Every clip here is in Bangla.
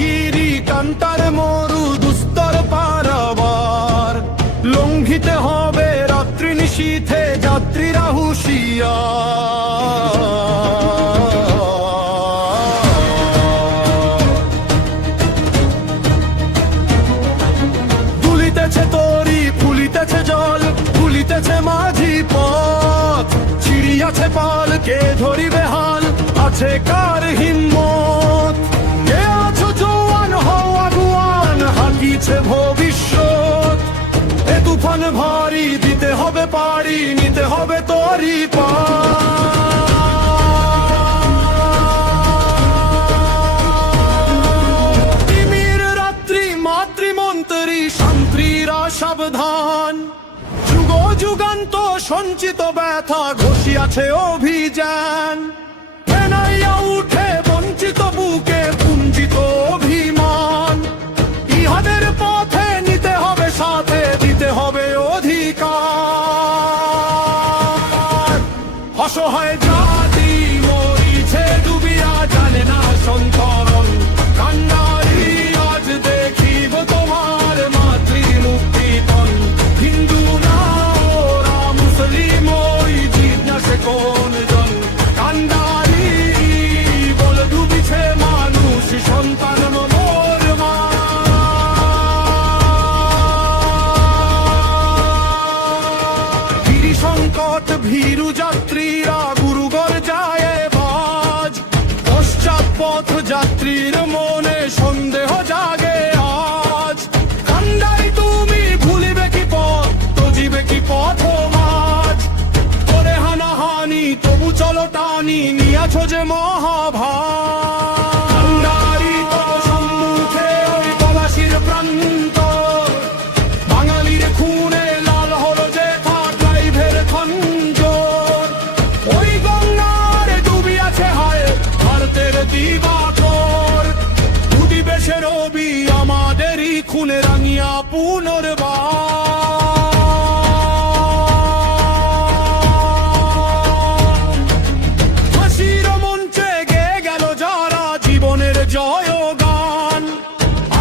গিরি কান্তার মরু দুস্তর পারাবার, লঙ্ঘিতে হবে রাত্রি নিশীথে যাত্রীরা হুঁশিয়ার। দুলিতেছে তরি ফুলিতেছে জল, ফুলিতেছে মাঝি পথ, ছিড়িয়াছে পাল কে ধরিবে হাল, আছে কার হিম্মত। ভবিষ্যৎ এ তুফান ভারী, দিতে হবে পারি, নিতে হবে তরি তিমির রাত্রি মাতৃমন্ত্রী শান্তিরা সাবধান, যুগ যুগান্ত সঞ্চিত ব্যথা ঘষিয়াছে অভিযান। ফেনাইয়া উঠে বঞ্চিত বুকে পুঞ্জিত অভিমান, ইহাদের পথে নিতে হবে সাথে, দিতে হবে অধিকার। অসহায় জাতি মরিছে ডুবিয়া, জানে না সন্তরণ। কান্ডারি আজ দেখিব তোমার মাতৃ মুক্তিপণ। হিন্দু না ওরা মুসলিম, ওই জিজ্ঞাসে কোন জন। কান্ডারি বল ডুবিছে মানুষ সন্তান মোর মা। সংকট ভীরু যাত্রীরা গুরুগর যায় বাজ, পশ্চাৎ পথ যাত্রীর মনে সন্দেহ জাগে আজ। কান্ডারি তুমি ভুলিবে কি পথ, তজিবে কি পথ মাঝ। করে হানাহানি তবু চলো টানি, নিয়াছ যে মহাভার। কান্ডারি তব সম্মুখে ওই পলাশির প্রান্ত, বাঙালির খুনে লাল হলো যে খঞ্জর। ওই গঙ্গার ডুবিয়াছে হায় ভারতের দিবাকর, দুদিবেশের রবি আমাদেরই খুনে রাঙিয়া পুনর্বার। হাসির মঞ্চে গে গেল যারা জীবনের জয়গান,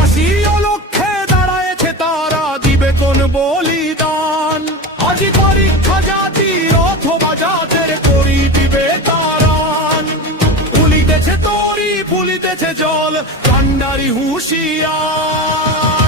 আসিও লক্ষ্যে দাঁড়ায়েছে তারা, দিবে কোন বলিদান। আজি পরীক্ষা জাতির অথবা জাতের, করি দিবে তারান। ফুলিতেছে তরি ফুলিতেছে জল, কান্ডারি হুঁশিয়ার।